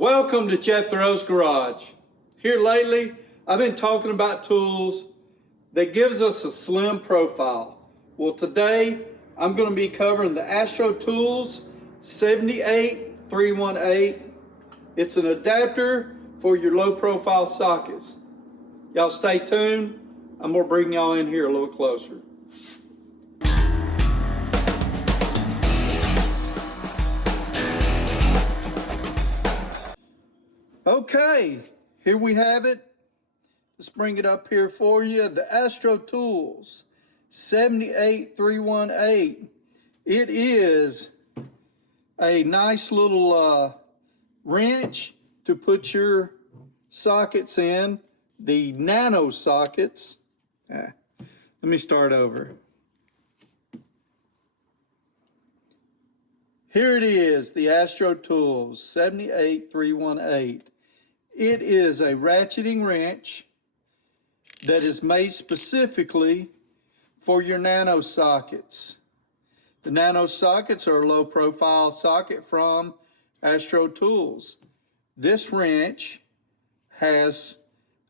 Welcome to Jethro's Garage. Here lately, I've been talking about tools that gives us a slim profile. Well, today I'm going to be covering the Astro Tools 78318. It's an adapter for your low profile sockets. Y'all stay tuned. I'm going to bring y'all in here a little closer. Okay, here we have it. Let's bring it up here for you. The Astro Tools 78318. It is a nice little wrench to put your sockets in, the Nano Sockets. Let me start over. Here it is, the Astro Tools 78318. It is a ratcheting wrench that is made specifically for your Nano Sockets. The Nano Sockets are a low profile socket from Astro Tools. This wrench has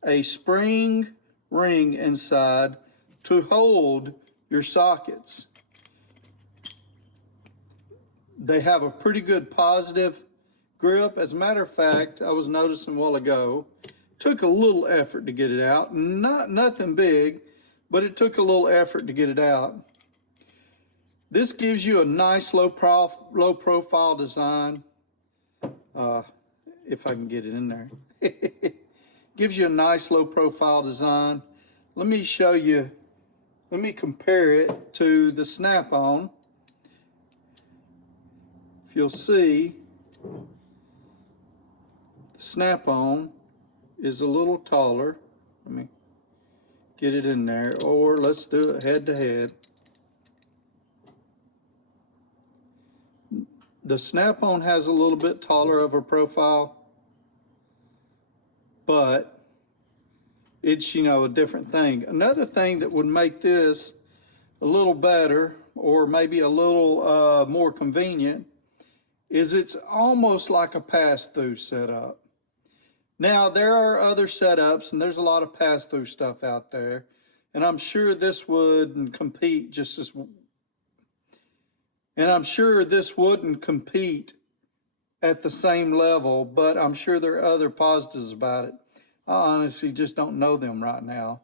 a spring ring inside to hold your sockets. They have a pretty good positive grip. As a matter of fact, I was noticing a while ago, took a little effort to get it out. Nothing big, but it took a little effort to get it out. This gives you a nice low profile design. If I can get it in there. Gives you a nice low profile design. Let me show you, let me compare it to the Snap-on. If you'll see, the Snap-on is a little taller. Let me get it in there, or let's do it head to head. The Snap-on has a little bit taller of a profile, but it's, you know, a different thing. Another thing that would make this a little better, or maybe a little more convenient, is it's almost like a pass-through setup. Now, there are other setups, and there's a lot of pass-through stuff out there, and I'm sure this wouldn't compete just as, and I'm sure this wouldn't compete at the same level, but I'm sure there are other positives about it. I honestly just don't know them right now.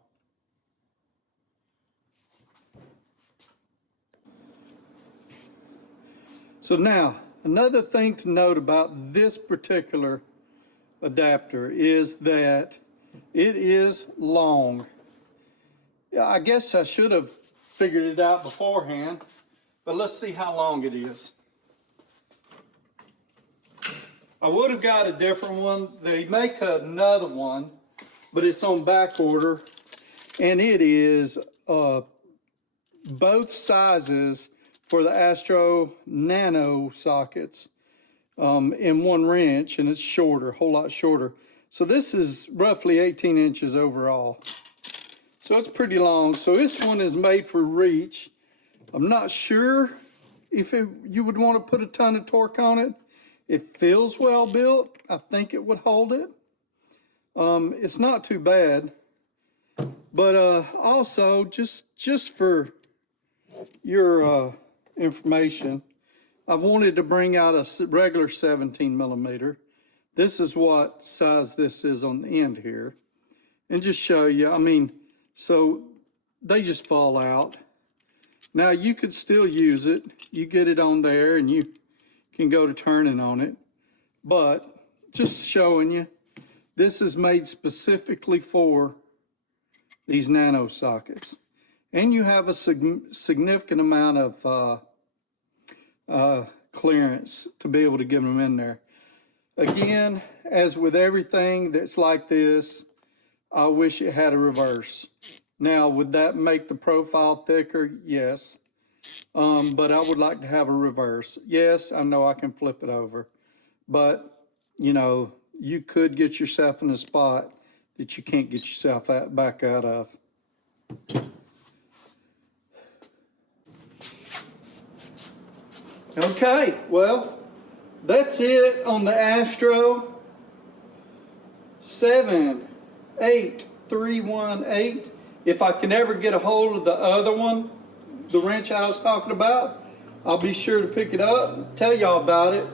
So now, another thing to note about this particular adapter is that it is long. I guess I should have figured it out beforehand, but let's see how long it is. I would have got a different one. They make another one, but it's on back order, and it is both sizes for the Astro Nano Sockets in one wrench, and it's shorter, a whole lot shorter. So this is roughly 18 inches overall. So it's pretty long. So this one is made for reach. I'm not sure if you would want to put a ton of torque on it. It feels well built. I think it would hold it. It's not too bad. But also, just for your information, I wanted to bring out a regular 17 millimeter. This is what size this is on the end here. And just show you, I mean, so they just fall out. Now you could still use it. You get it on there and you can go to turning on it. But just showing you, this is made specifically for these Nano Sockets. And you have a significant amount of clearance to be able to get them in there. Again, as with everything that's like this, I wish it had a reverse. Now, would that make the profile thicker? Yes. But I would like to have a reverse. Yes, I know I can flip it over. But, you know, you could get yourself in a spot that you can't get yourself back out of. Okay, well, that's it on the Astro 78318. If I can ever get a hold of the other one, the wrench I was talking about, I'll be sure to pick it up and tell y'all about it.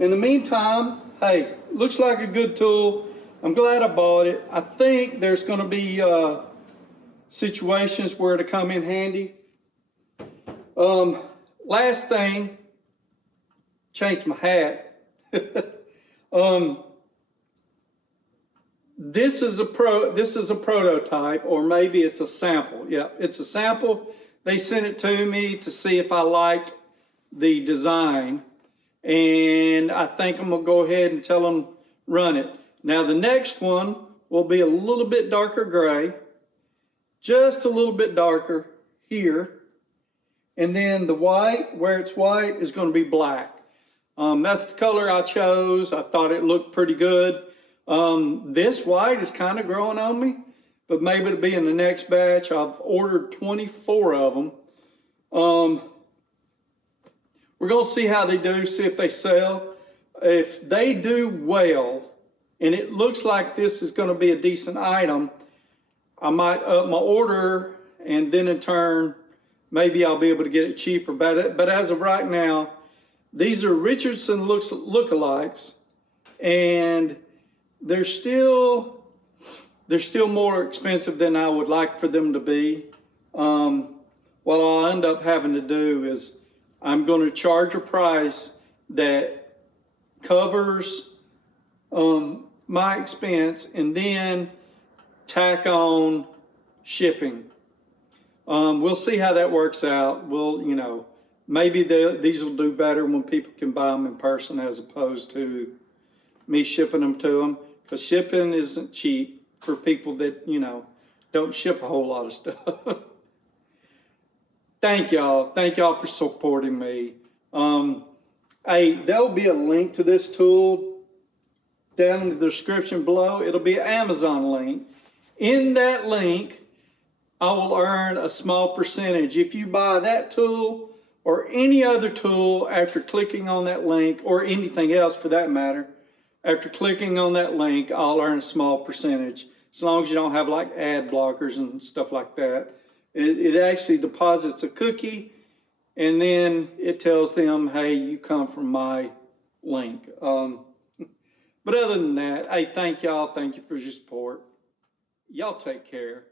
In the meantime, hey, looks like a good tool. I'm glad I bought it. I think there's going to be situations where it'll come in handy. Last thing, changed my hat. This is a prototype, or maybe it's a sample. Yeah, it's a sample. They sent it to me to see if I liked the design, and I think I'm gonna go ahead and tell them run it. Now the next one will be a little bit darker gray, just a little bit darker here, and then the white, where it's white, is going to be black. That's the color I chose. I thought it looked pretty good. This white is kind of growing on me, but maybe it'll be in the next batch. I've ordered 24 of them. We're going to see how they do, see if they sell. If they do well, and it looks like this is going to be a decent item, I might up my order, and then in turn, maybe I'll be able to get it cheaper. But as of right now, these are Richardson lookalikes, and they're still more expensive than I would like for them to be. What I'll end up having to do is I'm going to charge a price that covers my expense, and then tack on shipping. We'll see how that works out. We'll, maybe these will do better when people can buy them in person as opposed to me shipping them to them, because shipping isn't cheap for people that, don't ship a whole lot of stuff. Thank y'all for supporting me. Hey, there'll be a link to this tool down in the description below. It'll be an Amazon link. In that link, I will earn a small percentage. If you buy that tool or any other tool after clicking on that link, or anything else for that matter, after clicking on that link, I'll earn a small percentage, as long as you don't have like ad blockers and stuff like that. It actually deposits a cookie, and then it tells them, hey, you come from my link. But other than that, hey, thank y'all. Thank you for your support. Y'all take care.